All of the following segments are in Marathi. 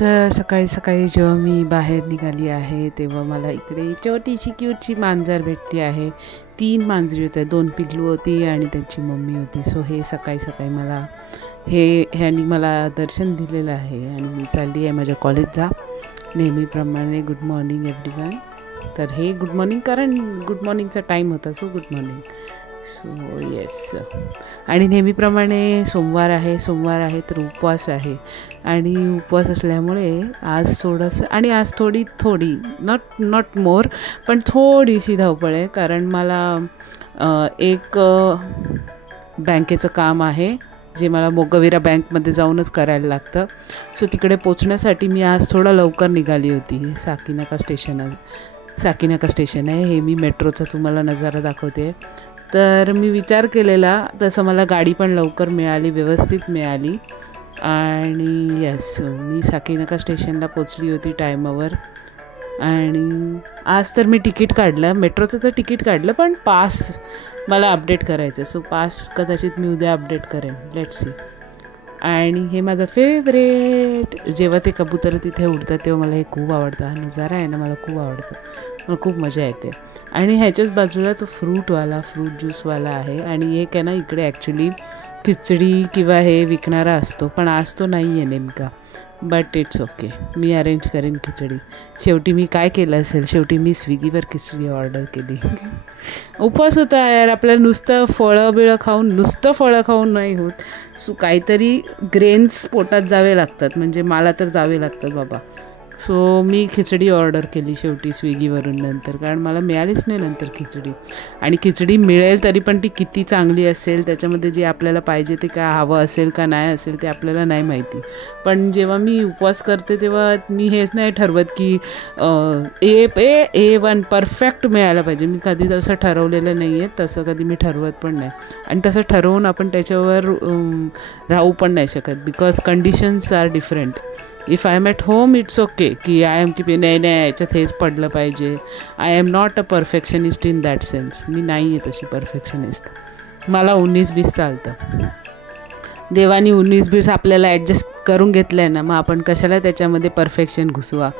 तर सकाळी सकाळी जेव्हा मी बाहेर निघाली आहे तेव्हा मला इकडे छोटीशी क्यूटची मांजर भेटली आहे. 3 मांजरी होत्या, 2 पिल्लू होती आणि त्यांची मम्मी होती. सो हे सकाळी सकाळी मला ह्यांनी मला दर्शन दिलेलं आहे आणि मी चालली आहे माझ्या कॉलेजला नेहमीप्रमाणे. Good morning everyone. तर हे गुड मॉर्निंग कारण गुड मॉर्निंगचा टाईम होता, so good morning. So yes. आणि नेहमीप्रमाणे सोमवार आहे तर उपवास आहे आणि उपवास असल्यामुळे आज थोडंसं आणि आज थोडी नॉट मोर पण थोडीशी धावपळ आहे कारण मला एक बँकेचं काम आहे जे मला मोगवीरा बँकमध्ये जाऊनच करायला लागतं. सो तिकडे पोचण्यासाठी मी आज थोडा लवकर निघाली होती. साकीनाका स्टेशन आहे. हे मी मेट्रोचा तुम्हाला नजारा दाखवते. तर मी विचार केलेला तसं मला गाडी पण लवकर मिळाली, व्यवस्थित मिळाली आणि येस मी साकीनाका स्टेशनला पोचली होती टायमावर. आणि आज तर मी तिकीट काढलं, मेट्रोचं तर तिकीट काढलं पण पास मला अपडेट करायचं. सो पास कदाचित मी उद्या अपडेट करेन, लेट्स सी. आणि हे माझं फेवरेट, जेव्हा ते कबूतर तिथे उडतात तेव्हा मला हे खूप आवडतं. हा नजारा आहे ना मला खूप आवडतं, मला खूप मजा येते. आणि ह्याच्याच बाजूला तो फ्रूट ज्यूसवाला आहे आणि एक आहे ना इकडे ॲक्च्युली खिचडी किंवा हे विकणारा असतो पण आज तो नाही आहे नेमका. But it's okay, me arrange करेन खिचडी. शेवटी मी काय केलं असेल, शेवटी मी स्विगीवर खिचडी ऑर्डर केली. उपवास होता यार, आपल्याला नुसतं फळं खाऊन नाही होत. सो काहीतरी ग्रेन्स पोटात जावे लागतात, म्हणजे मला तर जावे लागतात बाबा. सो मी खिचडी ऑर्डर केली शेवटी स्विगीवरून नंतर, कारण मला मिळालीच नाही नंतर खिचडी. आणि खिचडी मिळेल तरी पण ती किती चांगली असेल, त्याच्यामध्ये जे आपल्याला पाहिजे ते काय हवं असेल का नाही असेल ते आपल्याला नाही माहिती. पण जेव्हा मी उपवास करते तेव्हा मी हेच नाही ठरवत की A1 परफेक्ट मिळायला पाहिजे. मी कधी तसं ठरवलेलं नाही आहे, तसं कधी मी ठरवत पण नाही. आणि तसं ठरवून आपण त्याच्यावर राहू पण नाही शकत, because conditions are different. If I am at home it's okay की आय एम की नाही याच्यात हेच पडलं पाहिजे. I am not a perfectionist in that sense. मी नाही आहे तशी परफेक्शनिस्ट. मला 19-20 चालतं. देवानी 19-20 आपल्याला ॲडजस्ट करून घेतलं आहे ना, मग आपण कशाला त्याच्यामध्ये परफेक्शन घुसवा.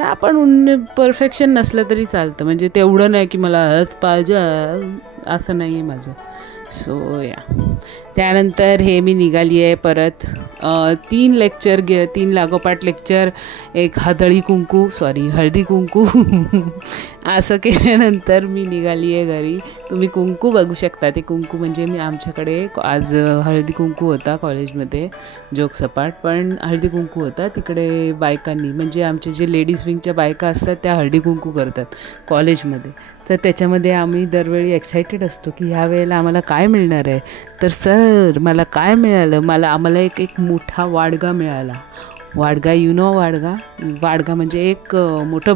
आपण परफेक्शन नसलं तरी चालतं, म्हणजे तेवढं नाही की मला हत पाहिजे असं नाही आहे माझं. सो या त्यानंतर हे मी निघाली आहे परत 3 लागोपाठ लेक्चर, एक हळदी कुंकू असं केल्यानंतर मी निघाली आहे घरी. तुम्ही कुंकू बघू शकता. ते कुंकू म्हणजे आमच्याकडे आज हळदी कुंकू होता कॉलेजमध्ये, जोक सपाट, पण हळदी कुंकू होता तिकडे बायकांनी, म्हणजे आमचे जे लेडीज विंगच्या बायका असतात त्या हळदी कुंकू करतात कॉलेजमध्ये. तर त्याच्यामध्ये आम्ही दरवेळी एक्सायटेड असतो की ह्या वेळेला आम्हाला काय मिळणार आहे. तर सर मला काय मिळालं, आम्हाला एक मोठा वाडगा मिळाला. वाडगा वाडगा म्हणजे एक मोठं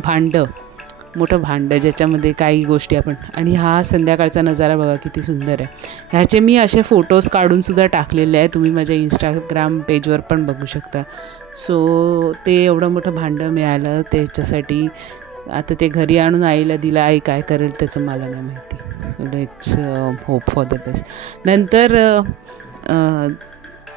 भांडं ज्याच्यामध्ये काही गोष्टी आपण. आणि हा संध्याकाळचा नजारा बघा किती सुंदर आहे. ह्याचे मी असे फोटोज काढूनसुद्धा टाकलेले आहे, तुम्ही माझ्या इंस्टाग्राम पेजवर पण बघू शकता. सो ते एवढं मोठं भांडं मिळालं त्याच्यासाठी. आता ते घरी आणून आईला दिलं, आई काय करेल त्याचं मला नाही माहिती. So let's hope for the best. नंतर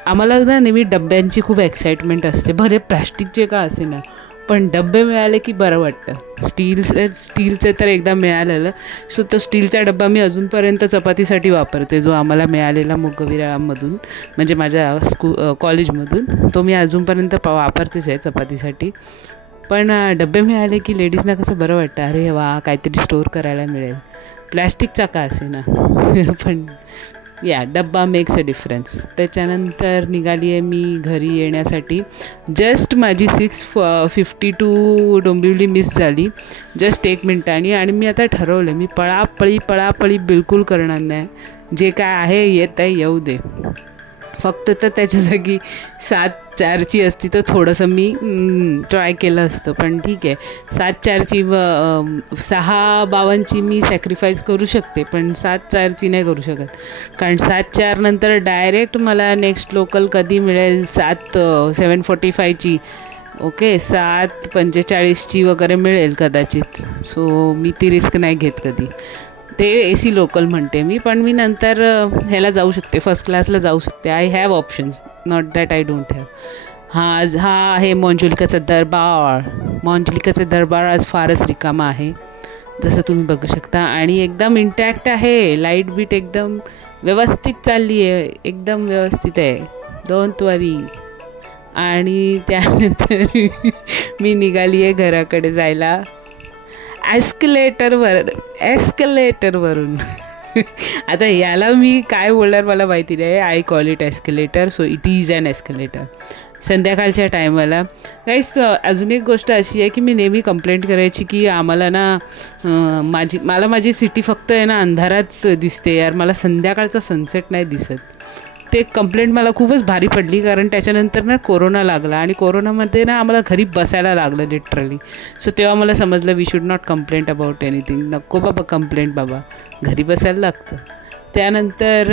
आम्हाला ना नेहमी डब्यांची खूप एक्साइटमेंट असते, भले प्लॅस्टिकचे का असे ना, पण डबे मिळाले की बरं वाटतं. स्टीलचे तर एकदा मिळालेलं. सो तो स्टीलचा डब्बा मी अजूनपर्यंत चपातीसाठी वापरते, जो आम्हाला मिळालेला मोगवीरामधून, म्हणजे माझ्या कॉलेजमधून. तो मी अजूनपर्यंत वापरतेच आहे चपातीसाठी. पण डबे मिळाले की लेडीजना कसं बरं वाटतं, अरे वा काहीतरी स्टोअर करायला मिळेल, प्लॅस्टिकचा का असे ना. पण या डब्बा मेक्स अ डिफरन्स. त्याच्यानंतर निघाली आहे मी घरी येण्यासाठी. जस्ट माझी 6:52 डोंबिवली मिस झाली, जस्ट 1 मिनिटांनी. आणि मी आता ठरवलं मी पळापळी बिलकुल करणार नाही. जे काय आहे येत आहे येऊ दे. फक्त तर त्याच्या जागी 7:04ची असती तर थोडंसं मी ट्राय केलं असतं, पण ठीक आहे. 7:04ची 6:52ची मी सॅक्रिफाईस करू शकते, पण 7:04ची नाही करू शकत. कारण 7:04 नंतर डायरेक्ट मला नेक्स्ट लोकल कधी मिळेल 7:45ची, ओके 7:45ची वगैरे मिळेल कदाचित. सो मी ती रिस्क नाही घेत कधी. ते AC लोकल म्हणते मी, पण मी नंतर ह्याला जाऊ शकते, फर्स्ट क्लासला जाऊ शकते. I have options, not that I don't have. हा आहे मंजुलिकाचा दरबार. मंजुलिकाचा दरबार आज फारच रिकामा आहे, जसं तुम्ही बघू शकता. आणि एकदम इंटॅक्ट आहे, लाईट बीट एकदम व्यवस्थित चालली आहे, एकदम व्यवस्थित आहे, डोंट वरी. आणि त्यानंतर मी निघाली आहे घराकडे जायला एस्केलेटरवरून. आता याला मी काय बोलणार मला माहिती नाही. I call it escalator, so it is an escalator. संध्याकाळच्या टायमाला काहीच. अजून एक गोष्ट अशी आहे की मी नेहमी कंप्लेंट करायची की आम्हाला ना माझी सिटी फक्त आहे ना अंधारात दिसते यार, मला संध्याकाळचा सनसेट नाही दिसत. ते कंप्लेंट मला खूपच भारी पडली, कारण त्याच्यानंतर ना कोरोना लागला आणि कोरोनामध्ये ना आम्हाला घरी बसायला लागलं लिटरली. सो तेव्हा मला समजलं we should not complaint about anything. नको बाबा कंप्लेंट, बाबा घरी बसायला लागतं. त्यानंतर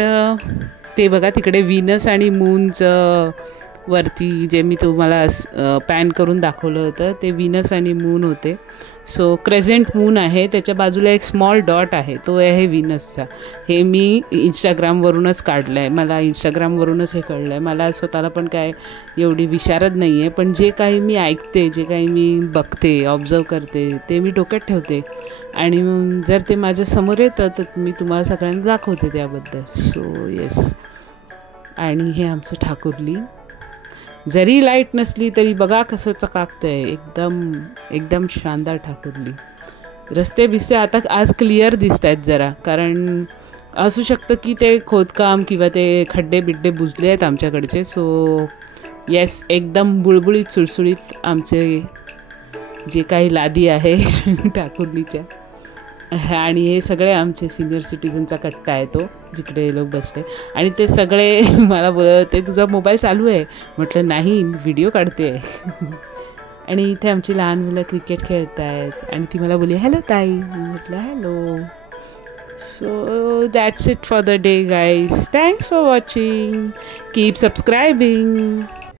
ते बघा तिकडे व्हीनस आणि मूनचं वरती जे मी तुम्हाला पॅन करून दाखवलं होतं ते व्हीनस आणि मून होते. सो क्रेसेंट मून आहे, त्याच्या बाजूला एक स्मॉल डॉट आहे, तो आहे व्हीनसचा. हे मी इंस्टाग्रामवरूनच काढलं आहे, मला इंस्टाग्रामवरूनच हे कळलं आहे. मला स्वतःला पण काय एवढी विशारद नाही आहे, पण जे काही मी ऐकते, जे काही मी बघते, ऑब्झर्व करते, ते मी डोक्यात ठेवते आणि जर ते माझ्या समोर येतं तर मी तुम्हाला सगळ्यांना दाखवते त्याबद्दल. So yes. आणि हे आमचं ठाकुर्ली, जरी लाईट नसली तरी बघा कसं चकाकतं आहे, एकदम शानदार ठाकुर्ली. रस्ते बिस्ते आता आज क्लिअर दिसत आहेत जरा, कारण असू शकतं की ते खोदकाम किंवा ते खड्डे बिड्डे बुजले आहेत आमच्याकडचे. सो येस, एकदम बुळबुळीत सुळसुळीत आमचे जे काही लादी आहे ठाकुर्लीच्या. आणि हे सगळे आमचे सिनियर सिटीजनचा कट्टा आहे तो, जिकडे लोक बसले. आणि ते सगळे मला बोलते तुझा मोबाईल चालू आहे, म्हटलं नाही मी व्हिडिओ काढते. आणि इथे आमची लहान मुलं क्रिकेट खेळत आहेत आणि ती मला बोलली हॅलो ताई, म्हटलं hello. So that's it for the day guys. Thanks for watching. Keep सबस्क्रायबिंग.